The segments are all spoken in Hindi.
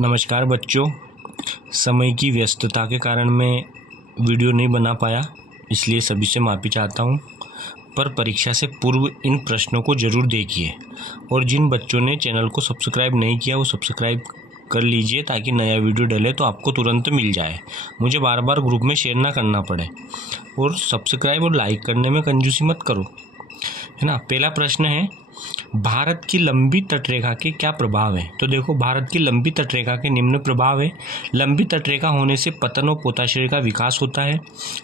नमस्कार बच्चों, समय की व्यस्तता के कारण मैं वीडियो नहीं बना पाया, इसलिए सभी से माफ़ी चाहता हूँ। पर परीक्षा से पूर्व इन प्रश्नों को ज़रूर देखिए और जिन बच्चों ने चैनल को सब्सक्राइब नहीं किया वो सब्सक्राइब कर लीजिए ताकि नया वीडियो डले तो आपको तुरंत मिल जाए, मुझे बार बार ग्रुप में शेयर ना करना पड़े। और सब्सक्राइब और लाइक करने में कंजूसी मत करो, है ना। पहला प्रश्न है, भारत की लंबी तटरेखा के क्या प्रभाव है। तो देखो, भारत की लंबी तटरेखा के निम्न प्रभाव है। लंबी तटरेखा होने से पतन और पोताश्रय का विकास होता है।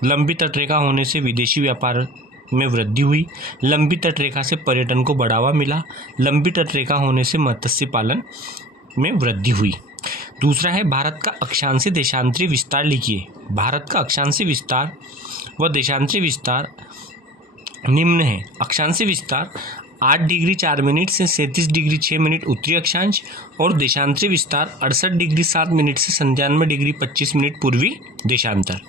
लंबी तटरेखा होने से विदेशी व्यापार में वृद्धि हुई। लंबी तटरेखा से पर्यटन को बढ़ावा मिला। लंबी तटरेखा होने से मत्स्य पालन में वृद्धि हुई। दूसरा है, भारत का अक्षांशीय देशांतरी विस्तार लिखिए। भारत का अक्षांशीय विस्तार व देशांतरी विस्तार निम्न है। अक्षांशीय विस्तार 8 डिग्री 4 मिनट से 37 डिग्री 6 मिनट उत्तरी अक्षांश और देशांतरी विस्तार 68 डिग्री 7 मिनट से 97 डिग्री 25 मिनट पूर्वी देशांतर।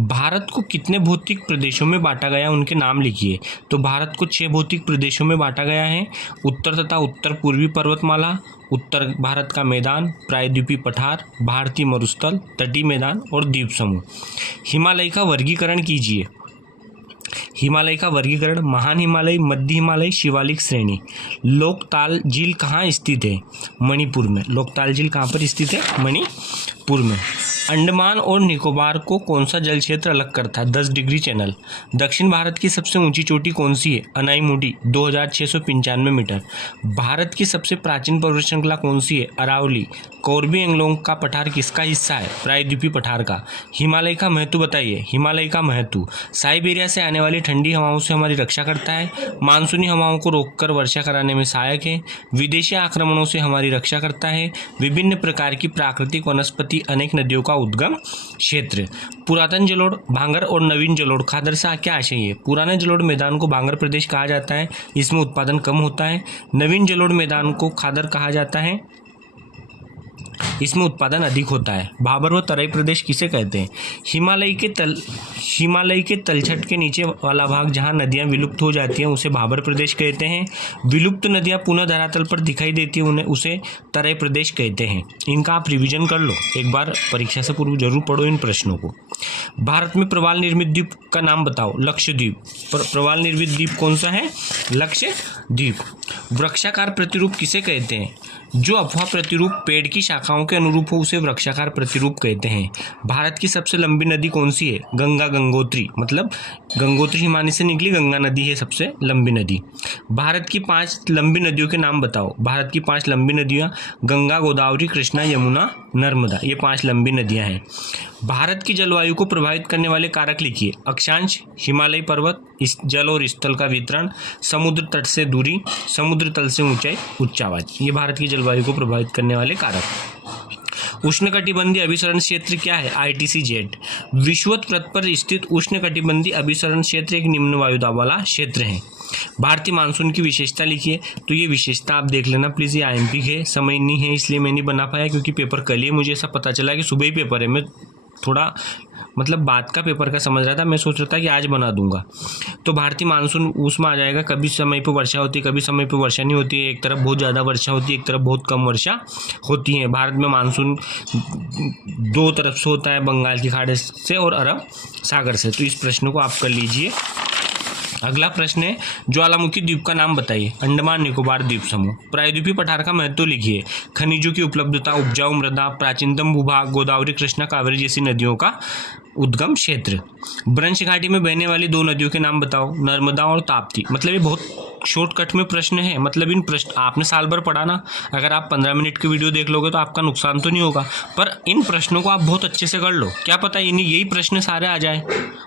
भारत को कितने भौतिक प्रदेशों में बांटा गया, उनके नाम लिखिए। तो भारत को 6 भौतिक प्रदेशों में बांटा गया है। उत्तर तथा उत्तर पूर्वी पर्वतमाला, उत्तर भारत का मैदान, प्रायद्वीपीय पठार, भारतीय मरुस्थल, तटीय मैदान और द्वीप समूह। हिमालय का वर्गीकरण कीजिए। हिमालय का वर्गीकरण, महान हिमालय, मध्य हिमालय, शिवालिक श्रेणी। लोकताल झील कहाँ स्थित है? मणिपुर में। लोकताल झील कहाँ पर स्थित है? मणिपुर में। अंडमान और निकोबार को कौन सा जल क्षेत्र अलग करता है? 10 डिग्री चैनल। दक्षिण भारत की सबसे ऊंची चोटी कौन सी है? अनाईमुडी 2695 मीटर। भारत की सबसे प्राचीन पर्वत श्रृंखला कौन सी है? अरावली। कॉर्बी एंगलोंग का पठार किसका हिस्सा है? प्रायद्वीपीय पठार का। हिमालय का महत्व बताइए। हिमालय का महत्व, साइबेरिया से आने वाली ठंडी हवाओं से हमारी रक्षा करता है। मानसूनी हवाओं को रोककर वर्षा कराने में सहायक है। विदेशी आक्रमणों से हमारी रक्षा करता है। विभिन्न प्रकार की प्राकृतिक वनस्पति, अनेक नदियों का उद्गम क्षेत्र। पुरातन जलोढ़, भांगर और नवीन जलोढ़ खादर से क्या आशय है? पुराने जलोढ़ मैदान को भांगर प्रदेश कहा जाता है, इसमें उत्पादन कम होता है। नवीन जलोढ़ मैदान को खादर कहा जाता है, इसमें उत्पादन अधिक होता है। भाबर व तराई प्रदेश किसे कहते हैं? हिमालय के तलछट के नीचे वाला भाग जहां नदियां विलुप्त हो जाती हैं उसे भाबर प्रदेश कहते हैं। विलुप्त नदियां पुनः धरातल पर दिखाई देती हैं उसे तराई प्रदेश कहते हैं। इनका आप रिवीजन कर लो, एक बार परीक्षा से पूर्व जरूर पढ़ो इन प्रश्नों को। भारत में प्रवाल निर्मित द्वीप का नाम बताओ। लक्षद्वीप। प्रवाल निर्मित द्वीप कौन सा है? लक्षद्वीप। वृक्षाकार प्रतिरूप किसे कहते हैं? जो अफवाह प्रतिरूप पेड़ की शाखाओं के अनुरूप हो उसे वृक्षाकार प्रतिरूप कहते हैं। भारत की सबसे लंबी नदी कौन सी है? गंगा गंगोत्री, मतलब गंगोत्री हिमानी से निकली गंगा नदी है सबसे लंबी नदी। भारत की 5 लंबी नदियों के नाम बताओ। भारत की 5 लंबी नदियां गंगा, गोदावरी, कृष्णा, यमुना, नर्मदा, ये 5 लंबी नदियां हैं। भारत की जलवायु को प्रभावित करने वाले कारक लिखिए। अक्षांश, हिमालय पर्वत, जल और स्थल का वितरण, समुद्र तट से दूरी, समुद्र तल से ऊंचाई, उच्च आवाज, ये भारत की जलवायु को प्रभावित करने वाले कारक। उष्णकटिबंधीय अभिसरण क्षेत्र क्या है? ITCZ। विषुवत पृष्ठ पर स्थित उष्णकटिबंधीय अभिसरण क्षेत्र एक निम्न वायुदाब वाला क्षेत्र है। भारतीय मानसून की विशेषता लिखिए। तो ये विशेषता आप देख लेना प्लीज़, ये IMP है, समय नहीं है इसलिए मैं नहीं बना पाया क्योंकि पेपर कल ही, मुझे ऐसा पता चला कि सुबह ही पेपर है। मैं थोड़ा मतलब बात का पेपर का समझ रहा था, मैं सोच रहा था कि आज बना दूंगा। तो भारतीय मानसून उसमें आ जाएगा, कभी समय पर वर्षा होती है, कभी समय पर वर्षा नहीं होती है। एक तरफ बहुत ज़्यादा वर्षा होती है, एक तरफ बहुत कम वर्षा होती है। भारत में मानसून 2 तरफ से होता है, बंगाल की खाड़ी से और अरब सागर से। तो इस प्रश्न को आप कर लीजिए। अगला प्रश्न है, ज्वालामुखी द्वीप का नाम बताइए। अंडमान निकोबार द्वीप समूह। प्रायद्वीपीय पठार का महत्व लिखिए। खनिजों की उपलब्धता, उपजाऊ मृदा, प्राचीनतम भूभाग, गोदावरी, कृष्णा, कावेरी जैसी नदियों का उद्गम क्षेत्र। ब्रंश घाटी में बहने वाली 2 नदियों के नाम बताओ। नर्मदा और ताप्ती। मतलब ये बहुत शॉर्टकट में प्रश्न है, मतलब इन प्रश्न आपने साल भर पढ़ा ना, अगर आप 15 मिनट की वीडियो देख लोगे तो आपका नुकसान तो नहीं होगा, पर इन प्रश्नों को आप बहुत अच्छे से कर लो। क्या पता यही प्रश्न सारे आ जाए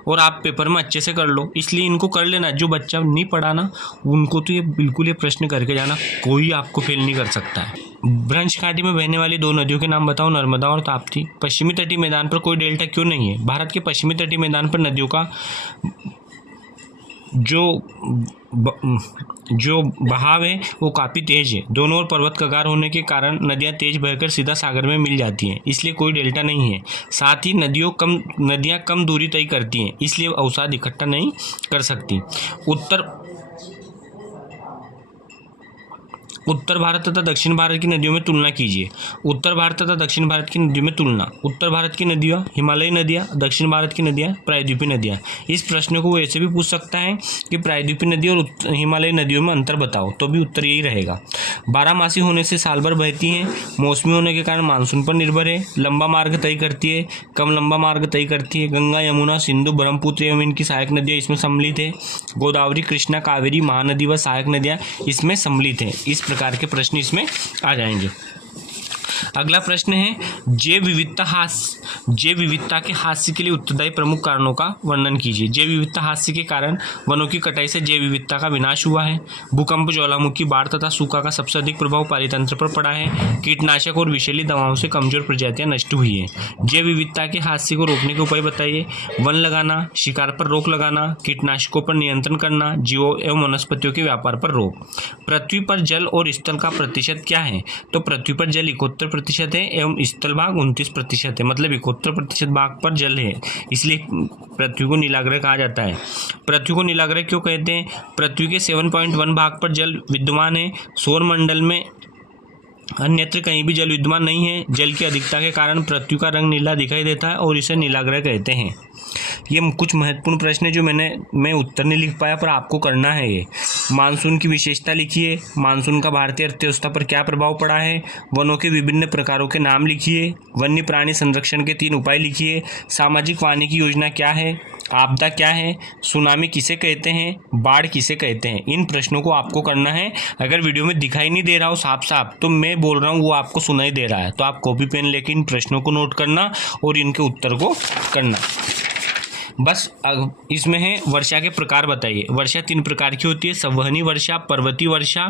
और आप पेपर में अच्छे से कर लो, इसलिए इनको कर लेना। जो बच्चा नहीं पढ़ा ना उनको तो ये बिल्कुल ये प्रश्न करके जाना, कोई आपको फेल नहीं कर सकता है। ब्रंश घाटी में बहने वाली 2 नदियों के नाम बताओ। नर्मदा और ताप्ती। पश्चिमी तटीय मैदान पर कोई डेल्टा क्यों नहीं है? भारत के पश्चिमी तटीय मैदान पर नदियों का जो बहाव है वो काफ़ी तेज है। दोनों ओर पर्वत कगार होने के कारण नदियां तेज बहकर सीधा सागर में मिल जाती हैं, इसलिए कोई डेल्टा नहीं है। साथ ही नदियां कम दूरी तय करती हैं, इसलिए अवसाद इकट्ठा नहीं कर सकती। उत्तर भारत तथा दक्षिण भारत की नदियों में तुलना कीजिए। उत्तर भारत तथा दक्षिण भारत की नदियों में तुलना। उत्तर भारत की नदियाँ हिमालयी नदियाँ, दक्षिण भारत की नदियाँ प्रायद्वीपीय नदियाँ। इस प्रश्न को वो ऐसे भी पूछ सकता है कि प्रायद्वीपीय नदी और हिमालयी नदियों में अंतर बताओ, तो भी उत्तर यही रहेगा। बारहमासी होने से साल भर बहती हैं, मौसमी होने के कारण मानसून पर निर्भर है, लंबा मार्ग तय करती है, कम लंबा मार्ग तय करती है। गंगा, यमुना, सिंधु, ब्रह्मपुत्र एवं इनकी सहायक नदियाँ इसमें सम्मिलित है। गोदावरी, कृष्णा, कावेरी, महानदी व सहायक नदियाँ इसमें सम्मिलित हैं। इस प्रकार के प्रश्न इसमें आ जाएंगे। अगला प्रश्न है जैव विविधता के हास्य के लिए उत्तरदायी प्रमुख कारणों का वर्णन कीजिए। जैव विविधता हास्य के कारण वनों की कटाई से जैव विविधता का विनाश हुआ है। भूकंप, ज्वालामुखी, बाढ़ तथा सूखा का सबसे अधिक प्रभाव पारितंत्र पर पड़ा है। कीटनाशक और विषैली दवाओं से कमजोर प्रजातियां नष्ट हुई हैं। जैव विविधता के हास्य को रोकने के उपाय बताइए। वन लगाना, शिकार पर रोक लगाना, कीटनाशकों पर नियंत्रण करना, जीवों एवं वनस्पतियों के व्यापार पर रोक। पृथ्वी पर जल और स्थल का प्रतिशत क्या है? तो पृथ्वी पर जल 71% है एवं स्थल भाग 29% है, मतलब 71% भाग पर जल है, इसलिए पृथ्वी को नीलाग्रह कहा जाता है। पृथ्वी को नीलाग्रह क्यों कहते हैं? पृथ्वी के 7.1 भाग पर जल विद्यमान है। सौर मंडल में अन्यत्र कहीं भी जल विद्यमान नहीं है। जल की अधिकता के कारण पृथ्वी का रंग नीला दिखाई देता है और इसे नीलाग्रह कहते हैं। ये कुछ महत्वपूर्ण प्रश्न है जो मैं उत्तर नहीं लिख पाया, पर आपको करना है ये। मानसून की विशेषता लिखिए। मानसून का भारतीय अर्थव्यवस्था पर क्या प्रभाव पड़ा है? वनों के विभिन्न प्रकारों के नाम लिखिए। वन्य प्राणी संरक्षण के 3 उपाय लिखिए। सामाजिक वानिकी योजना क्या है? आपदा क्या है? सुनामी किसे कहते हैं? बाढ़ किसे कहते हैं? इन प्रश्नों को आपको करना है। अगर वीडियो में दिखाई नहीं दे रहा हो साफ साफ, तो मैं बोल रहा हूँ वो आपको सुनाई दे रहा है, तो आप कॉपी पेन लेके इन प्रश्नों को नोट करना और इनके उत्तर को करना। बस इसमें है वर्षा के प्रकार बताइए। वर्षा 3 प्रकार की होती है, संवहनी वर्षा, पर्वतीय वर्षा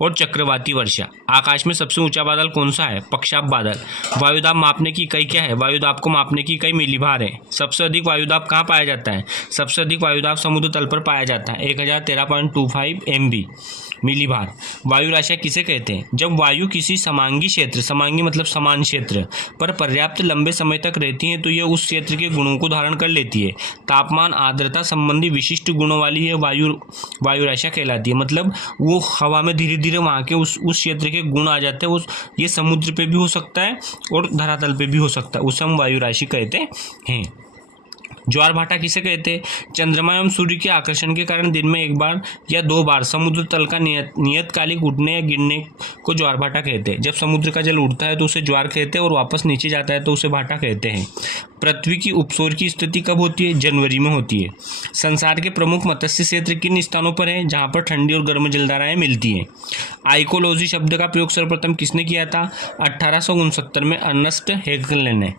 और चक्रवाती वर्षा। आकाश में सबसे ऊंचा बादल कौन सा है? पक्षाप बादल। वायुदाब मापने की इकाई क्या है? वायुदाब को मापने की इकाई मिलीबार है। सबसे अधिक वायुदाब कहाँ पाया जाता है? सबसे अधिक वायुदाब समुद्र तल पर पाया जाता है, 1013.25 MB मिलीबार। वायु राशि किसे कहते हैं? जब वायु किसी समांगी क्षेत्र, समांगी मतलब समान क्षेत्र पर पर्याप्त लंबे समय तक रहती है तो यह उस क्षेत्र के गुणों को धारण कर लेती है। तापमान, आर्द्रता संबंधी विशिष्ट गुणों वाली यह वायु राशि कहलाती है। मतलब वो हवा में धीरे धीरे वहाँ के उस क्षेत्र के गुण आ जाते हैं। ये समुद्र पे भी हो सकता है और धरातल पे भी हो सकता है, उसे हम वायु राशि कहते हैं। ज्वार भाटा किसे कहते हैं? चंद्रमा एवं सूर्य के आकर्षण के कारण दिन में 1 बार या 2 बार समुद्र तल का नियतकालिक उठने या गिरने को ज्वार भाटा कहते हैं। जब समुद्र का जल उठता है तो उसे ज्वार कहते हैं और वापस नीचे जाता है तो उसे भाटा कहते हैं। पृथ्वी की उपसौर की स्थिति कब होती है? जनवरी में होती है। संसार के प्रमुख मत्स्य क्षेत्र किन स्थानों पर है जहाँ पर ठंडी और गर्म जलधाराएं मिलती हैं? आइकोलॉजी शब्द का प्रयोग सर्वप्रथम किसने किया था? 1869 में अर्नेस्ट हैकेल ने।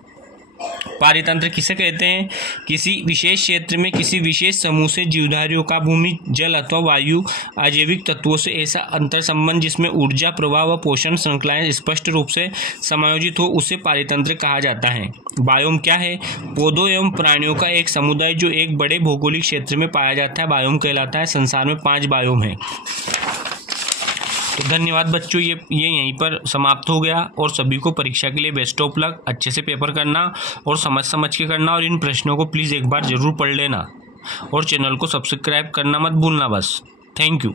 पारितंत्र किसे कहते हैं? किसी विशेष क्षेत्र में किसी विशेष समूह से जीवधारियों का भूमि, जल अथवा वायु अजैविक तत्वों से ऐसा अंतर संबंध जिसमें ऊर्जा प्रवाह व पोषण श्रृंखलाएं स्पष्ट रूप से समायोजित हो, उसे पारितंत्र कहा जाता है। बायोम क्या है? पौधों एवं प्राणियों का एक समुदाय जो एक बड़े भौगोलिक क्षेत्र में पाया जाता है, बायोम कहलाता है। संसार में 5 बायोम हैं। तो धन्यवाद बच्चों, ये यहीं पर समाप्त हो गया। और सभी को परीक्षा के लिए बेस्ट ऑफ लक। अच्छे से पेपर करना और समझ के करना, और इन प्रश्नों को प्लीज़ एक बार ज़रूर पढ़ लेना और चैनल को सब्सक्राइब करना मत भूलना बस। Thank you.